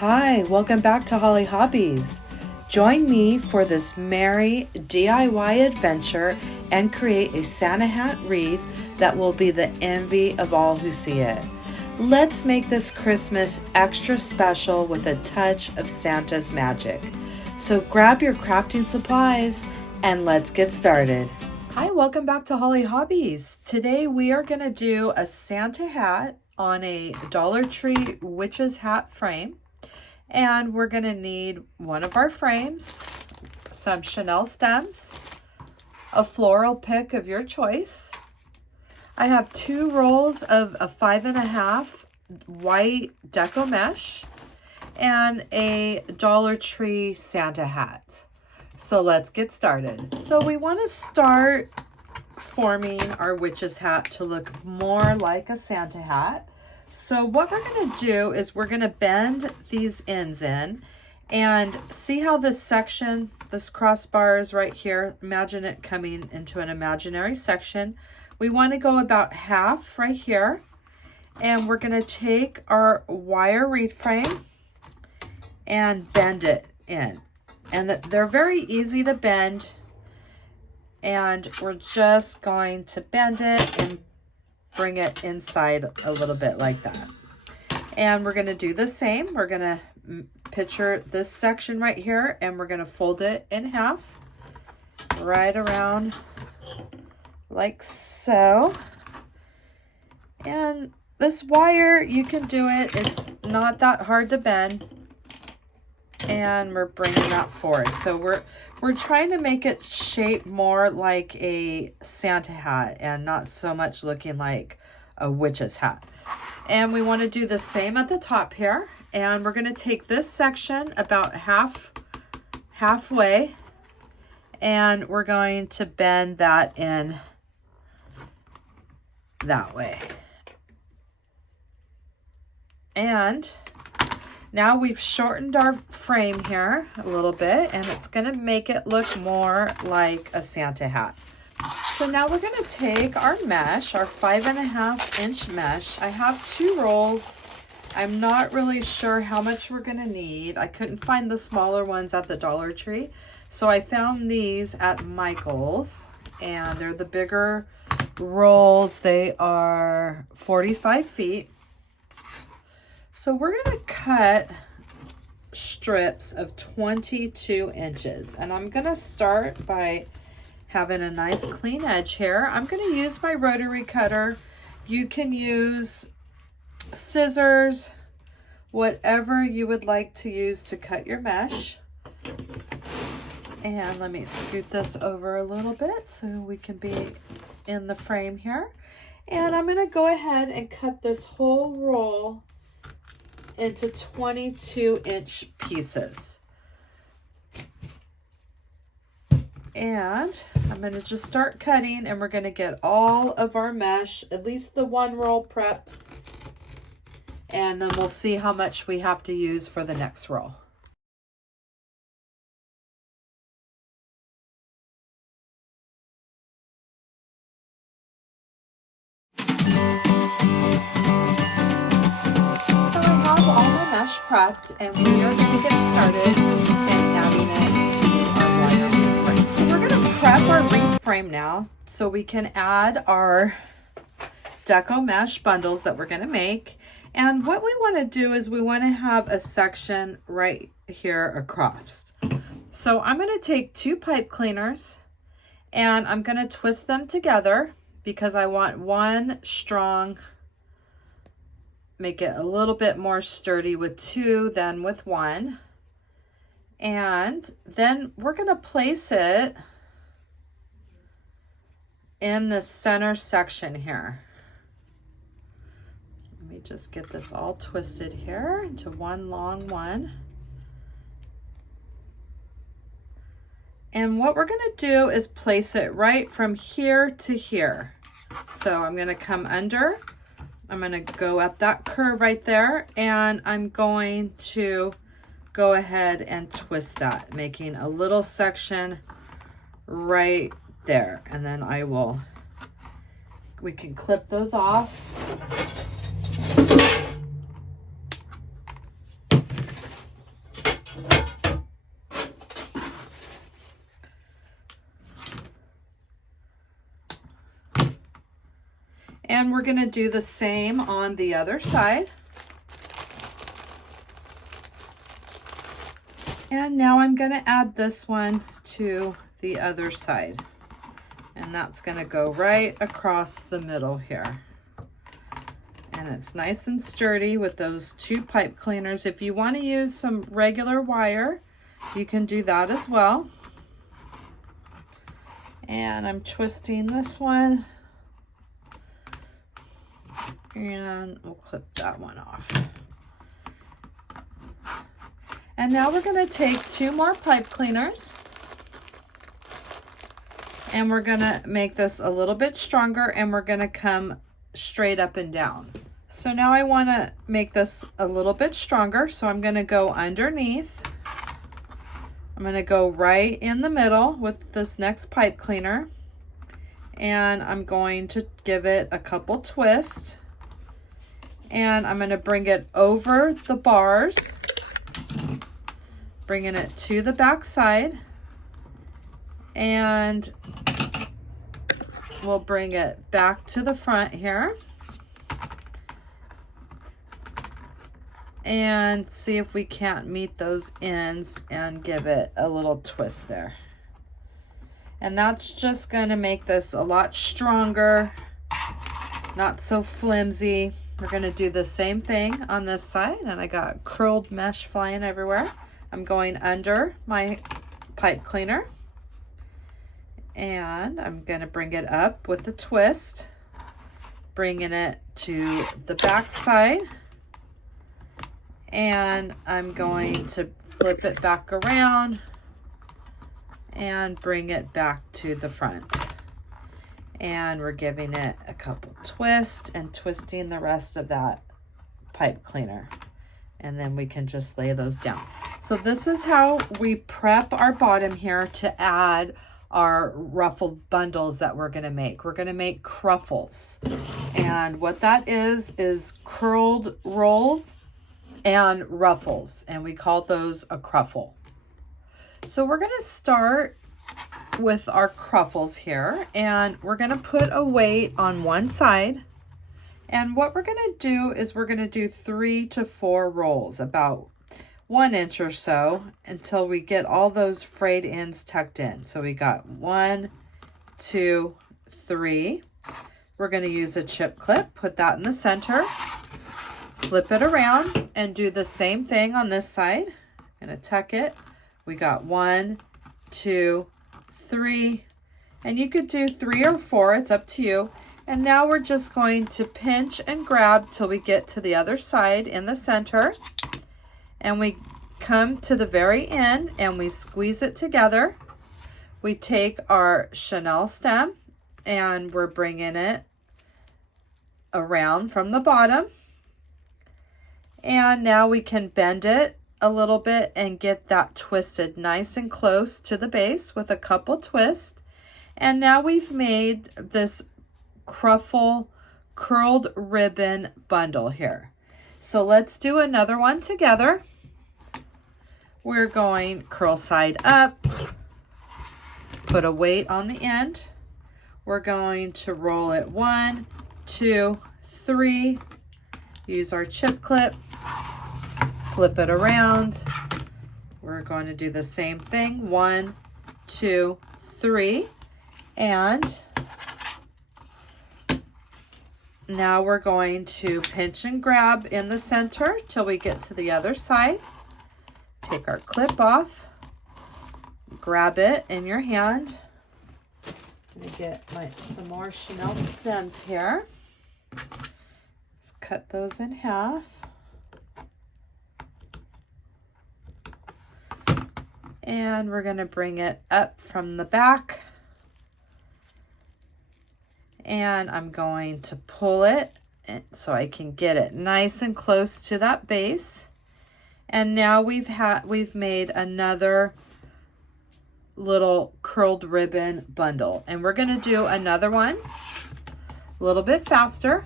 Hi, welcome back to Hollie Hobbies. Join me for this merry DIY adventure and create a Santa hat wreath that will be the envy of all who see it. Let's make this Christmas extra special with a touch of Santa's magic. So grab your crafting supplies and let's get started. Hi, welcome back to Hollie Hobbies. Today we are going to do a Santa hat on a Dollar Tree witch's hat frame. And we're going to need one of our frames, some chenille stems, a floral pick of your choice. I have 2 rolls of a 5.5 white deco mesh and a Dollar Tree Santa hat. So let's get started. So we want to start forming our witch's hat to look more like a Santa hat. So what we're going to do is we're going to bend these ends in and see how this section, this crossbar is right here. Imagine it coming into an imaginary section. We want to go about half right here. And we're going to take our wire reed frame and bend it in. And they're very easy to bend. And we're just going to bend it and bring it inside a little bit like that. And we're going to do the same. We're going to picture this section right here and we're going to fold it in half right around like so. And this wire, you can do it. It's not that hard to bend. And we're bringing that forward. So we're trying to make it shape more like a Santa hat and not so much looking like a witch's hat. And we want to do the same at the top here. And we're going to take this section about halfway and we're going to bend that in that way. And now we've shortened our frame here a little bit and it's going to make it look more like a Santa hat. So now we're going to take our mesh, our 5.5 inch mesh. I have 2 rolls. I'm not really sure how much we're going to need. I couldn't find the smaller ones at the Dollar Tree. So I found these at Michael's and they're the bigger rolls. They are 45 feet. So we're going to cut strips of 22 inches. And I'm going to start by having a nice clean edge here. I'm going to use my rotary cutter. You can use scissors, whatever you would like to use to cut your mesh. And let me scoot this over a little bit so we can be in the frame here. And I'm going to go ahead and cut this whole roll into 22-inch pieces. And I'm going to just start cutting and we're going to get all of our mesh, at least the 1 roll prepped. And then we'll see how much we have to use for the next roll. Prepped and we are going to get started and adding it to our wire wreath frame. So we're going to prep our wreath frame now so we can add our deco mesh bundles that we're going to make. And what we want to do is we want to have a section right here across. So I'm going to take 2 pipe cleaners and I'm going to twist them together because I want one strong, make it a little bit more sturdy with 2 than with 1. And then we're going to place it in the center section here. Let me just get this all twisted here into one long one. And what we're going to do is place it right from here to here. So I'm going to come under. I'm going to go up that curve right there and I'm going to go ahead and twist that, making a little section right there. And then we can clip those off. And we're going to do the same on the other side. And now I'm going to add this one to the other side. And that's going to go right across the middle here. And it's nice and sturdy with those 2 pipe cleaners. If you want to use some regular wire, you can do that as well. And I'm twisting this one. And we'll clip that one off. And now we're going to take 2 more pipe cleaners. And we're going to make this a little bit stronger, and we're going to come straight up and down. So now I want to make this a little bit stronger. So I'm going to go underneath. I'm going to go right in the middle with this next pipe cleaner. And I'm going to give it a couple twists. And I'm going to bring it over the bars, bringing it to the back side, and we'll bring it back to the front here and see if we can't meet those ends and give it a little twist there. And that's just going to make this a lot stronger, not so flimsy. We're going to do the same thing on this side, and I got curled mesh flying everywhere. I'm going under my pipe cleaner, and I'm going to bring it up with the twist, bringing it to the back side, and I'm going to flip it back around and bring it back to the front. And we're giving it a couple twists and twisting the rest of that pipe cleaner. And then we can just lay those down. So this is how we prep our bottom here to add our ruffled bundles that we're gonna make. We're gonna make cruffles. And what that is curled rolls and ruffles. And we call those a cruffle. So we're gonna start with our cruffles here, and we're going to put a weight on one side, and what we're going to do is we're going to do 3 to 4 rolls, about 1 inch or so, until we get all those frayed ends tucked in. So we got 1, 2, 3. We're going to use a chip clip, put that in the center, flip it around, and do the same thing on this side. I'm going to tuck it. We got 1, 2, 3, and you could do 3 or 4, it's up to you. And now we're just going to pinch and grab till we get to the other side in the center, and we come to the very end and we squeeze it together. We take our chenille stem and we're bringing it around from the bottom, and now we can bend it a little bit and get that twisted nice and close to the base with a couple twists. And now we've made this cruffle curled ribbon bundle here. So let's do another one together. We're going curl side up, put a weight on the end. We're going to roll it 1, 2, 3, use our chip clip, flip it around. We're going to do the same thing, 1, 2, 3, and now we're going to pinch and grab in the center till we get to the other side. Take our clip off, grab it in your hand. I'm going to get some more chenille stems here. Let's cut those in half. And we're going to bring it up from the back. And I'm going to pull it so I can get it nice and close to that base. And now we've made another little curled ribbon bundle. And we're going to do another one a little bit faster.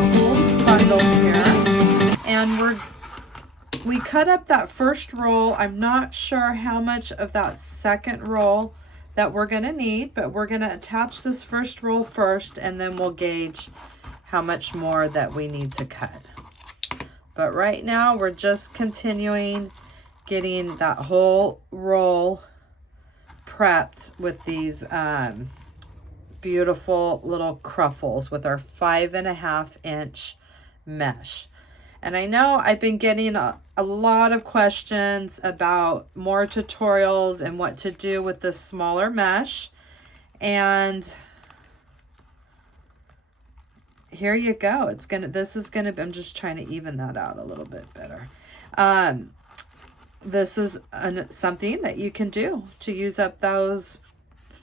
whole bundles here, and we cut up that first roll. I'm not sure how much of that second roll that we're going to need, but we're going to attach this first roll first, and then we'll gauge how much more that we need to cut. But right now we're just continuing getting that whole roll prepped with these beautiful little cruffles with our 5.5-inch mesh. And I know I've been getting a lot of questions about more tutorials and what to do with this smaller mesh. And here you go. This is gonna I'm just trying to even that out a little bit better. This is something that you can do to use up those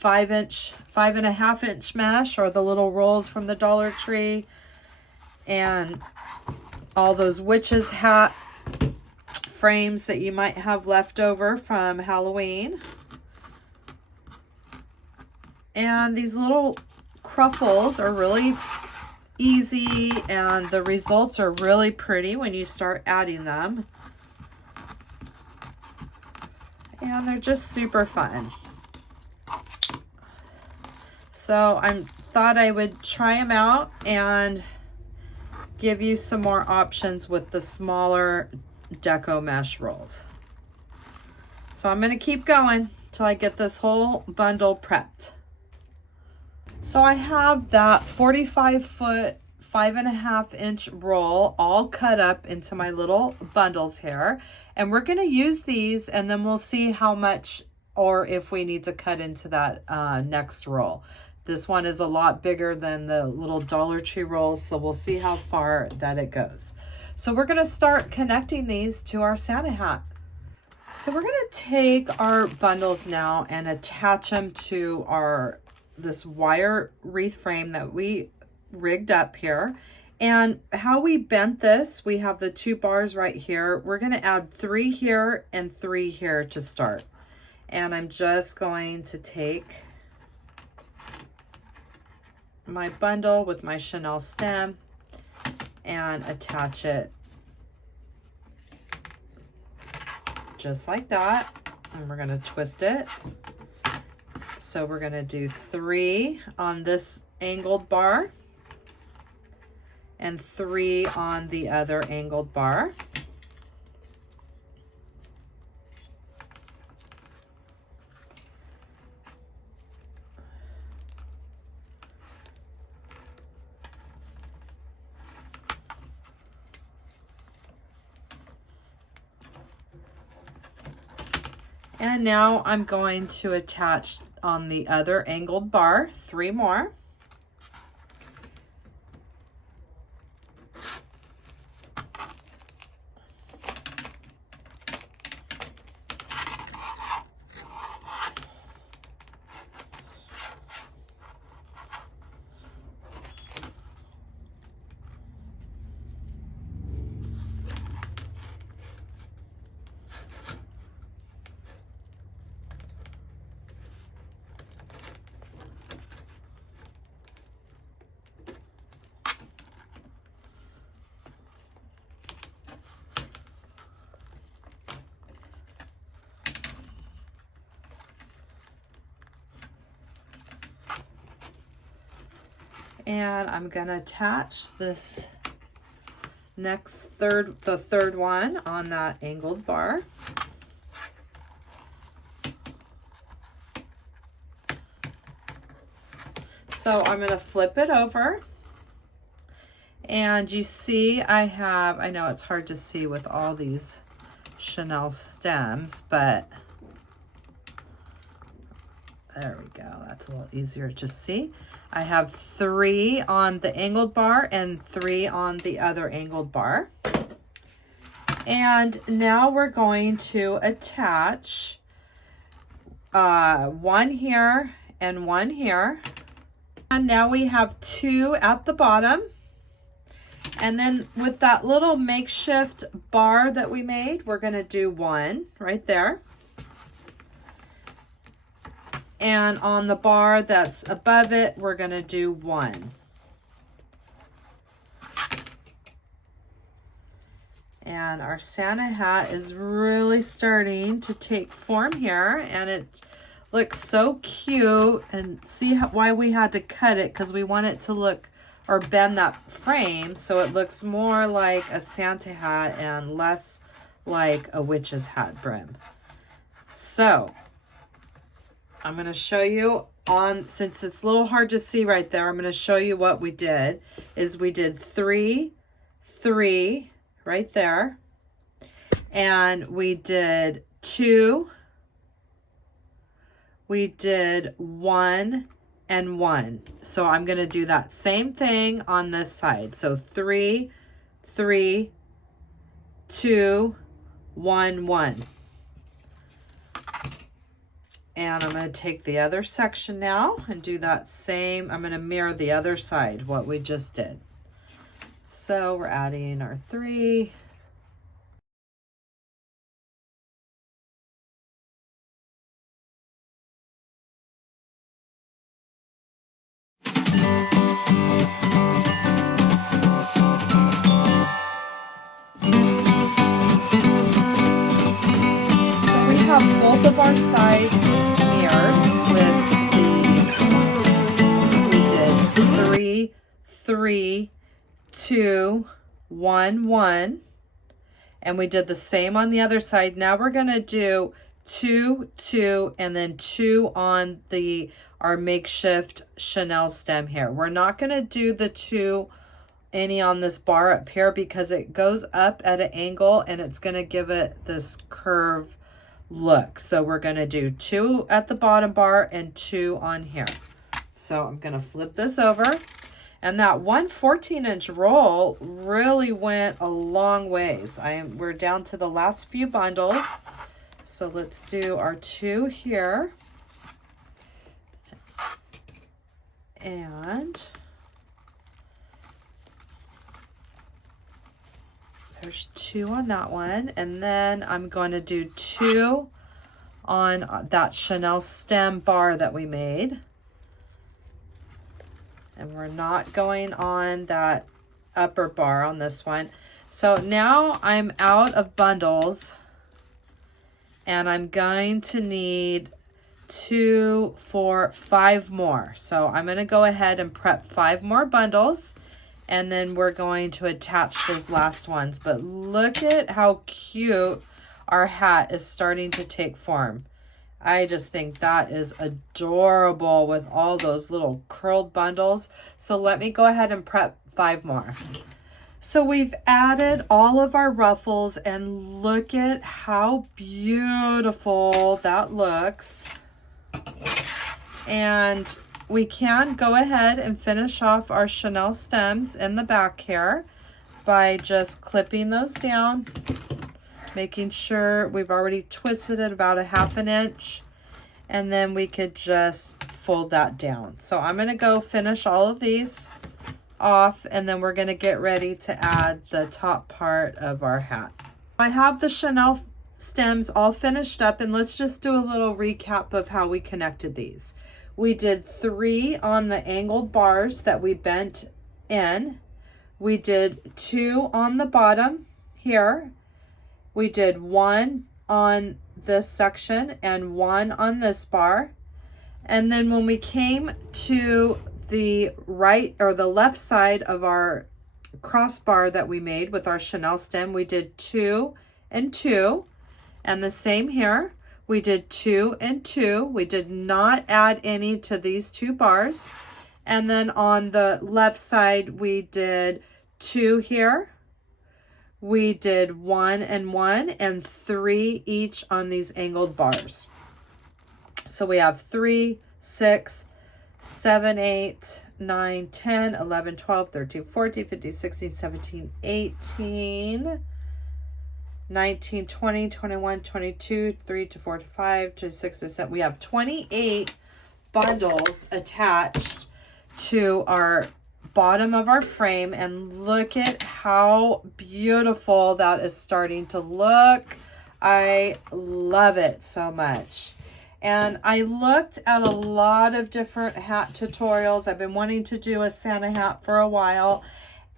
5.5-inch mesh, or the little rolls from the Dollar Tree, and all those witches hat frames that you might have left over from Halloween. And these little cruffles are really easy, and the results are really pretty when you start adding them. And they're just super fun. So I thought I would try them out and give you some more options with the smaller deco mesh rolls. So I'm going to keep going till I get this whole bundle prepped. So I have that 45-foot 5.5-inch roll all cut up into my little bundles here, and we're going to use these, and then we'll see how much, or if we need to cut into that next roll. This one is a lot bigger than the little Dollar Tree rolls, so we'll see how far that it goes. So we're going to start connecting these to our Santa hat. So we're going to take our bundles now and attach them to this wire wreath frame that we rigged up here. And how we bent this, we have the 2 bars right here. We're going to add 3 here and 3 here to start. And I'm just going to take my bundle with my Chanel stem and attach it just like that, and we're going to twist it. So we're going to do 3 on this angled bar and 3 on the other angled bar. And now I'm going to attach on the other angled bar 3 more. And I'm going to attach this next the third one on that angled bar. So I'm going to flip it over, and you see I know it's hard to see with all these Chanel stems, but there we go. That's a little easier to see. I have 3 on the angled bar and 3 on the other angled bar. And now we're going to attach 1 here and 1 here. And now we have 2 at the bottom. And then with that little makeshift bar that we made, we're going to do 1 right there. And on the bar that's above it, we're going to do 1. And our Santa hat is really starting to take form here, and it looks so cute. And see why we had to cut it, because we want it to look, or bend that frame so it looks more like a Santa hat and less like a witch's hat brim. So I'm going to show you on, since it's a little hard to see right there, I'm going to show you what we did. Is we did 3, 3 right there, and we did 2, we did 1 and 1. So I'm going to do that same thing on this side. So 3, 3, 2, 1, 1. And I'm going to take the other section now and do that same. I'm going to mirror the other side, what we just did. So we're adding our 3. So we have both of our sides mirrored with we did 3, 3, 2, 1, 1, and we did the same on the other side. Now we're going to do 2, 2, and then 2 on our makeshift Chanel stem here. We're not going to do the 2 any on this bar up here because it goes up at an angle and it's going to give it this curve look. So we're going to do 2 at the bottom bar and 2 on here. So I'm going to flip this over. And that 1 14-inch roll really went a long ways. We're down to the last few bundles. So let's do our 2 here. And there's 2 on that one. And then I'm going to do 2 on that Chanel stem bar that we made. And we're not going on that upper bar on this one. So now I'm out of bundles, and I'm going to need 2, 4, 5 more. So I'm going to go ahead and prep 5 more bundles, and then we're going to attach those last ones. But look at how cute our hat is starting to take form. I just think that is adorable with all those little curled bundles. So let me go ahead and prep 5 more. So we've added all of our ruffles, and look at how beautiful that looks. And we can go ahead and finish off our Chanel stems in the back here by just clipping those down, making sure we've already twisted it about 1/2 inch, and then we could just fold that down. So I'm going to go finish all of these off, and then we're going to get ready to add the top part of our hat. I have the Chanel stems all finished up, and let's just do a little recap of how we connected these. We did 3 on the angled bars that we bent in. We did 2 on the bottom here. We did 1 on this section and 1 on this bar. And then when we came to the right or the left side of our crossbar that we made with our Chanel stem, we did 2 and 2. And the same here, we did 2 and 2. We did not add any to these 2 bars. And then on the left side, we did 2 here. We did 1 and 1 and 3 each on these angled bars. So we have 3, 6, 7, 8, 9, 10, 11, 12, 13, 14, 15, 16, 17, 18, 19, 20, 21, 22, 3 to 4 to 5 to 6 to 7. We have 28 bundles attached to our bottom of our frame, and look at how beautiful that is starting to look. I love it so much. And I looked at a lot of different hat tutorials. I've been wanting to do a Santa hat for a while,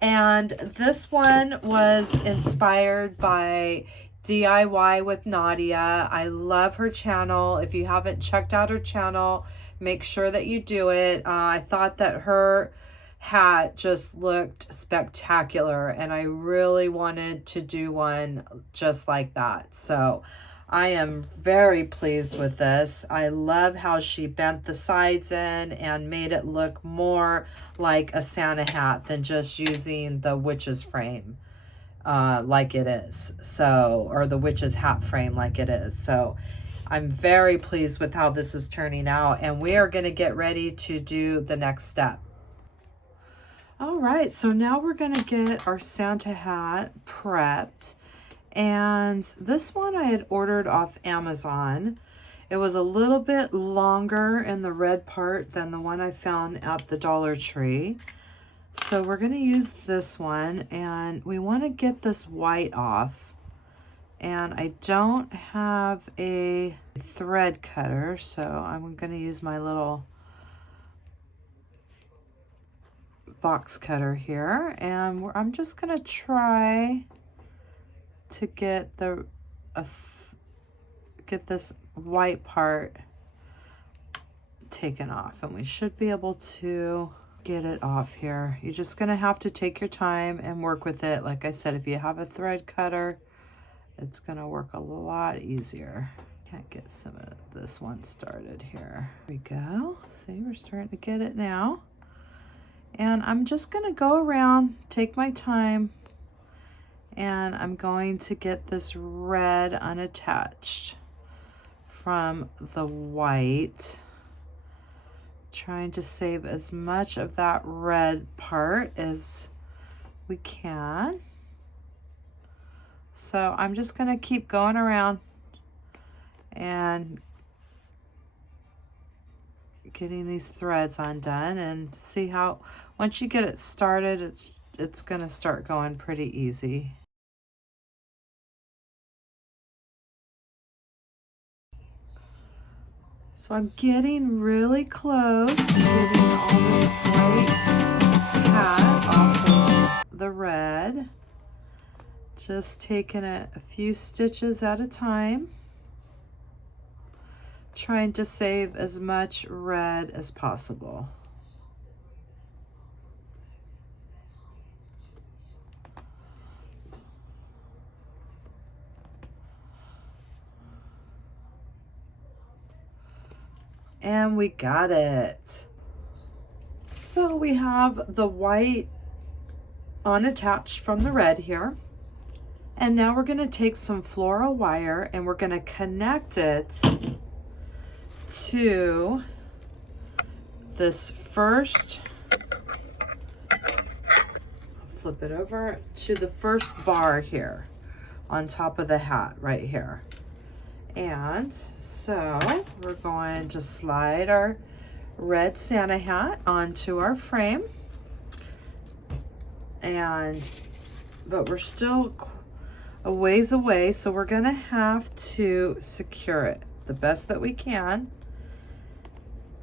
And this one was inspired by DIY with Nadia. I love her channel. If you haven't checked out her channel, make sure that you do it. I thought that her hat just looked spectacular, and I really wanted to do one just like that. So I am very pleased with this. I love how she bent the sides in and made it look more like a Santa hat than just using the witch's frame like it is. So, or the witch's hat frame like it is. So I'm very pleased with how this is turning out, and we are going to get ready to do the next step. All right, so now we're going to get our Santa hat prepped. And this one I had ordered off Amazon. It was a little bit longer in the red part than the one I found at the Dollar Tree. So we're going to use this one, and we want to get this white off. And I don't have a thread cutter, so I'm going to use my little box cutter here. And I'm just going to try to get get this white part taken off, and we should be able to get it off here. You're just gonna have to take your time and work with it. Like I said, if you have a thread cutter, it's gonna work a lot easier. Can't get some of this one started here. There we go. See, we're starting to get it now. And I'm just gonna go around, take my time, and I'm going to get this red unattached from the white, trying to save as much of that red part as we can. So I'm just going to keep going around and getting these threads undone, and see how once you get it started, it's going to start going pretty easy. So I'm getting really close to getting all this white hat off of the red. Just taking it a few stitches at a time. Trying to save as much red as possible. And we got it. So we have the white unattached from the red here. And now we're going to take some floral wire, and we're going to connect it to this first, flip it over, to the first bar here on top of the hat right here. And so we're going to slide our red Santa hat onto our frame, but we're still a ways away, so we're gonna have to secure it the best that we can.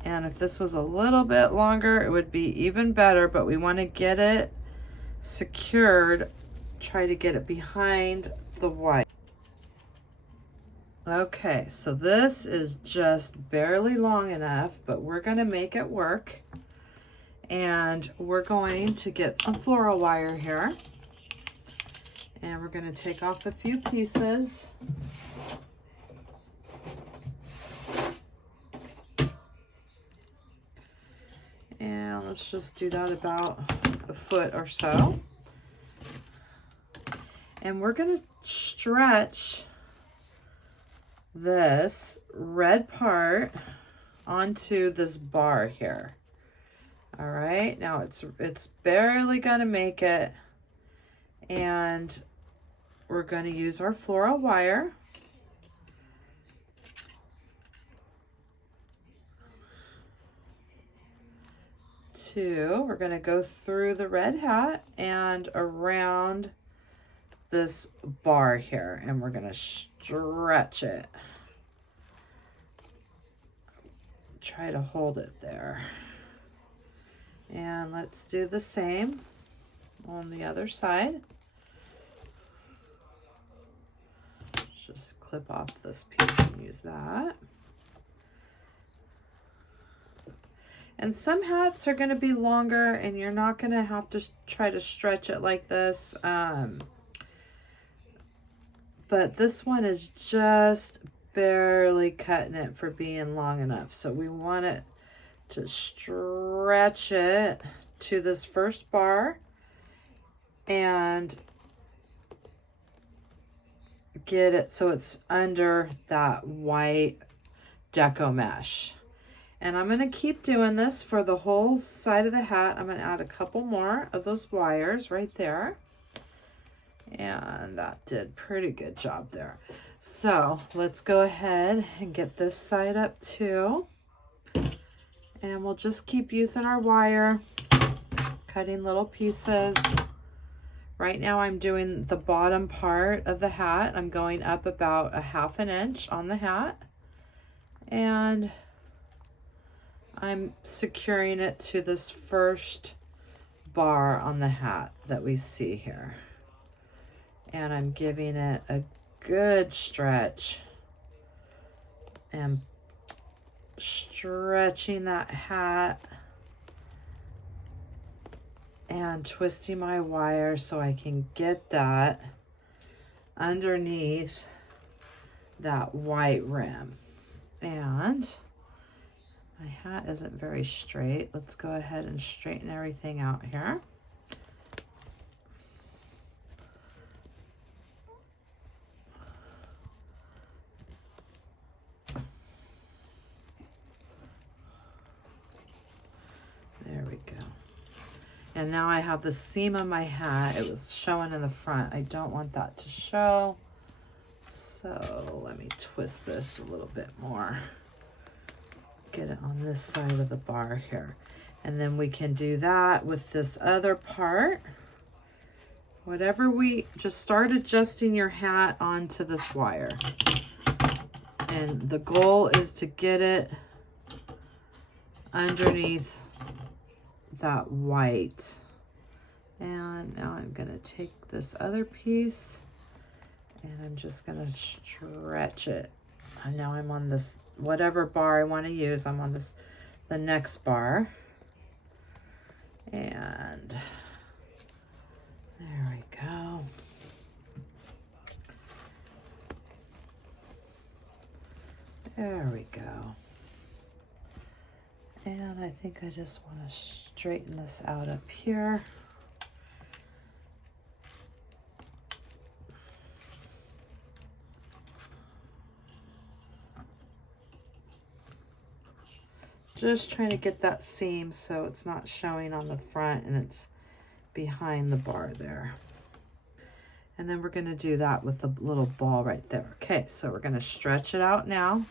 And if this was a little bit longer, it would be even better, but we want to get it secured, try to get it behind the white. Okay, so this is just barely long enough, but we're going to make it work. And we're going to get some floral wire here. And we're going to take off a few pieces. And let's just do that about a foot or so. And we're going to stretch this red part onto this bar here. All right, now it's barely gonna make it, and we're gonna use our floral wire we're gonna go through the red hat and around this bar here, and we're gonna stretch it. Try to hold it there. And let's do the same on the other side. Just clip off this piece and use that. And some hats are going to be longer and you're not going to have to try to stretch it like this. But this one is just barely cutting it for being long enough. So we want it to stretch it to this first bar and get it so it's under that white deco mesh. And I'm going to keep doing this for the whole side of the hat. I'm going to add a couple more of those wires right there. And that did pretty good job there. So let's go ahead and get this side up too. And we'll just keep using our wire, cutting little pieces. Right now I'm doing the bottom part of the hat. I'm going up about 1/2 inch on the hat. And I'm securing it to this first bar on the hat that we see here. And I'm giving it a good stretch and stretching that hat and twisting my wire so I can get that underneath that white rim. And my hat isn't very straight. Let's go ahead and straighten everything out here. There we go. And now I have the seam of my hat. It was showing in the front. I don't want that to show. So let me twist this a little bit more. Get it on this side of the bar here. And then we can do that with this other part. Whatever we just start adjusting your hat onto this wire. And the goal is to get it underneath that white. And now I'm going to take this other piece and I'm just going to stretch it. And now I'm on this, whatever bar I want to use, I'm on this, the next bar. And there we go. There we go. And I think I just want to straighten this out up here. Just trying to get that seam so it's not showing on the front and it's behind the bar there. And then we're going to do that with the little ball right there. Okay, so we're going to stretch it out now.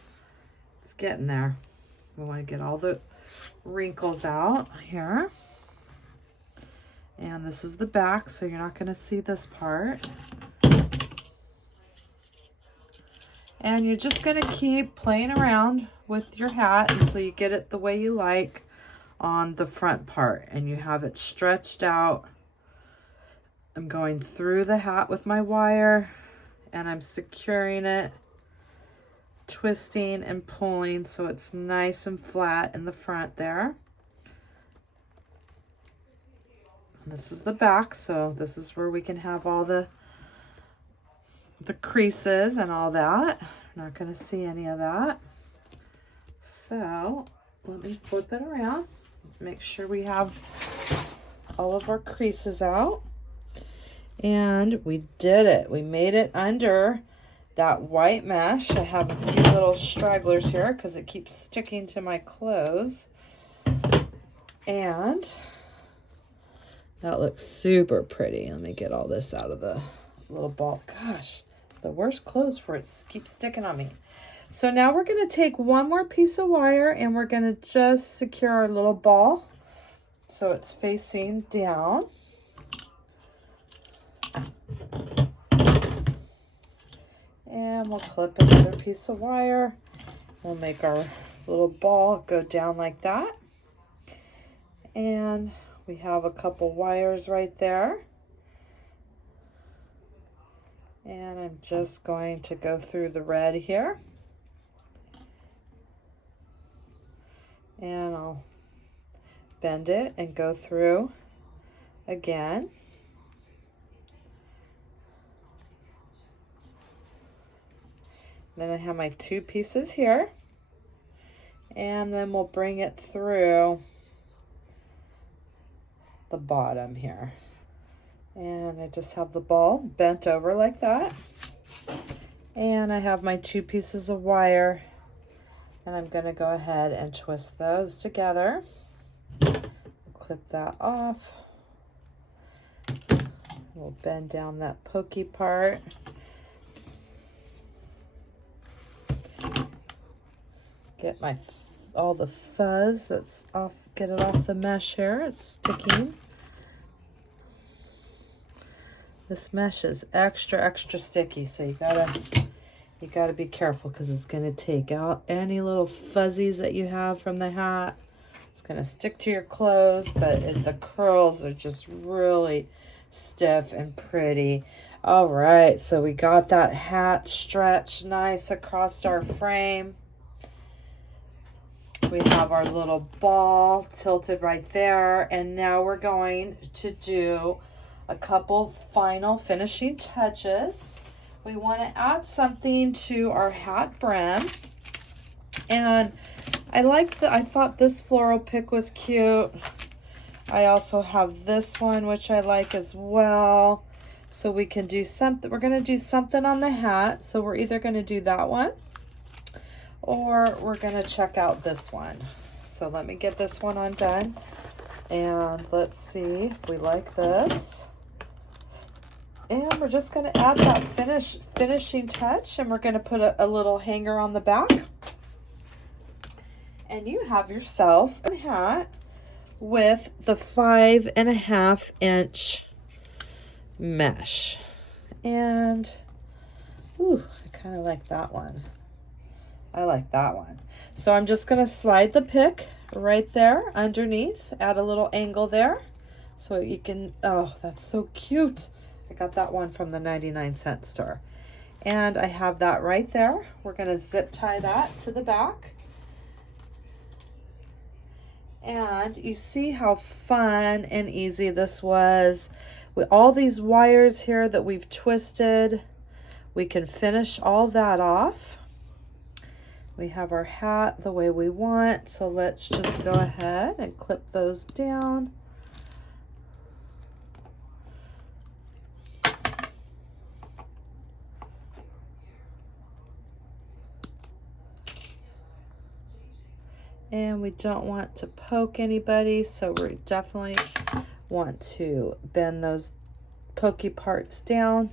It's getting there. We want to get all the wrinkles out here. And this is the back, so you're not going to see this part. And you're just going to keep playing around with your hat until you get it the way you like on the front part. And you have it stretched out. I'm going through the hat with my wire and I'm securing it, twisting and pulling so it's nice and flat in the front there. And this is the back, so this is where we can have all the creases and all that. We're not going to see any of that. So let me flip it around, make sure we have all of our creases out. And we did it. We made it under that white mesh. I have a few little stragglers here because it keeps sticking to my clothes. And that looks super pretty. Let me get all this out of the little ball. Gosh, the worst clothes for it keeps sticking on me. So now we're going to take one more piece of wire and we're going to just secure our little ball so it's facing down. And we'll clip another piece of wire. We'll make our little ball go down like that. And We have a couple wires right there. And I'm just going to go through the red here. And I'll bend it and go through again. Then I have my 2 pieces here. And then we'll bring it through the bottom here. And I just have the ball bent over like that. And I have my 2 pieces of wire. And I'm going to go ahead and twist those together. Clip that off. We'll bend down that pokey part. Get all the fuzz that's off, get it off the mesh here. It's sticking. This mesh is extra sticky, so you gotta be careful because it's gonna take out any little fuzzies that you have from the hat. It's gonna stick to your clothes, but the curls are just really stiff and pretty. All right, so we got that hat stretched nice across our frame. We have our little ball tilted right there, and now we're going to do a couple final finishing touches. We want to add something to our hat brim, and I thought this floral pick was cute. I also have this one, which I like as well. So we can do something, we're going to do something on the hat. So we're either going to do that one, or we're going to check out this one. So let me get this one undone, and let's see if we like this. And we're just going to add that finishing touch, and we're going to put a little hanger on the back. And you have yourself a hat with the 5.5 inch mesh. And, ooh, I kind of like that one. I like that one. So I'm just going to slide the pick right there underneath, add a little angle there. So you can, oh, that's so cute. I got that one from the 99-cent store. And I have that right there. We're going to zip tie that to the back. And you see how fun and easy this was. With all these wires here that we've twisted, we can finish all that off. We have our hat the way we want, so let's just go ahead and clip those down. And we don't want to poke anybody, so we definitely want to bend those pokey parts down.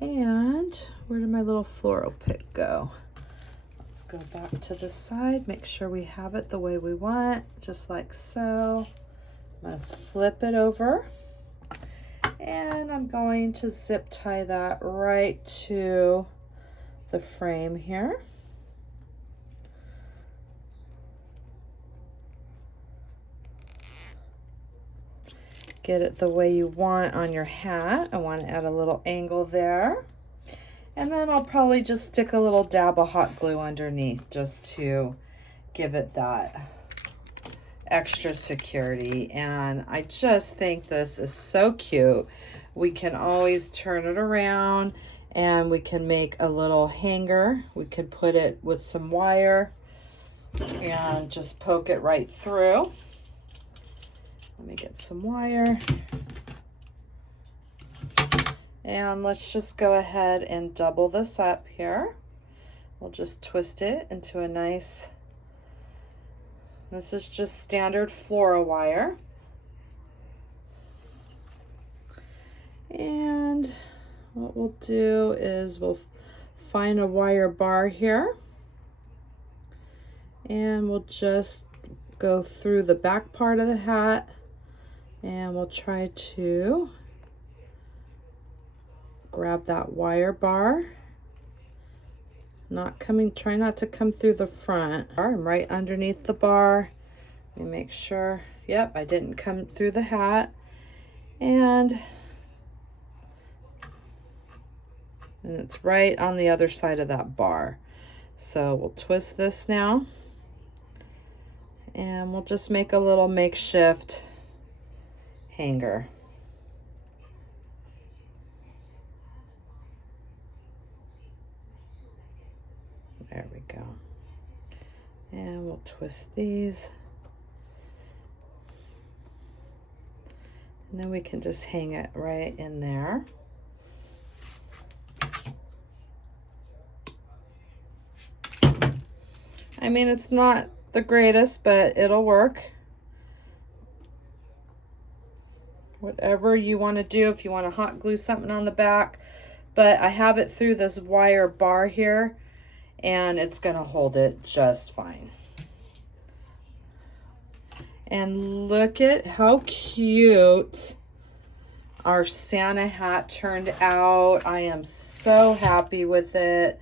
And where did my little floral pick go? Let's go back to the side, make sure we have it the way we want, just like so. I'm going to flip it over, and I'm going to zip tie that right to the frame here. Get it the way you want on your hat. I want to add a little angle there. And then I'll probably just stick a little dab of hot glue underneath just to give it that extra security. And I just think this is so cute. We can always turn it around, and we can make a little hanger. We could put it with some wire and just poke it right through. Let me get some wire. And let's just go ahead and double this up here. We'll just twist it into a nice, this is just standard floral wire. And what we'll do is we'll find a wire bar here, and we'll just go through the back part of the hat, and we'll try to grab that wire bar Try not to come through the front. I'm right underneath the bar. Let me make sure. Yep, I didn't come through the hat. And it's right on the other side of that bar. So we'll twist this now. And we'll just make a little makeshift hanger. There we go. And we'll twist these. And then we can just hang it right in there. I mean, it's not the greatest, but it'll work. Whatever you want to do, if you want to hot glue something on the back. But I have it through this wire bar here, and it's going to hold it just fine. And look at how cute our Santa hat turned out. I am so happy with it.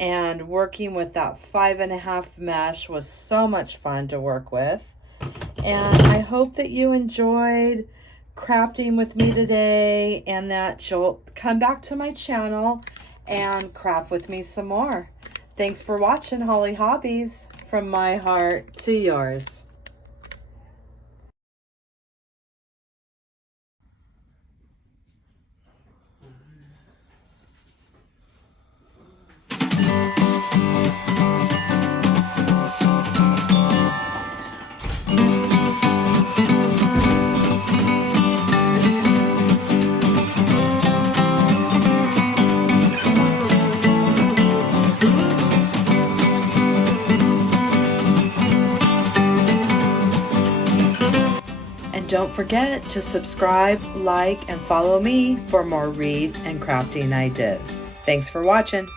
And working with that 5.5 mesh was so much fun to work with. And I hope that you enjoyed crafting with me today, and that you'll come back to my channel and craft with me some more. Thanks for watching Hollie Hobbies, from my heart to yours. Don't forget to subscribe, like, and follow me for more wreath and crafting ideas. Thanks for watching.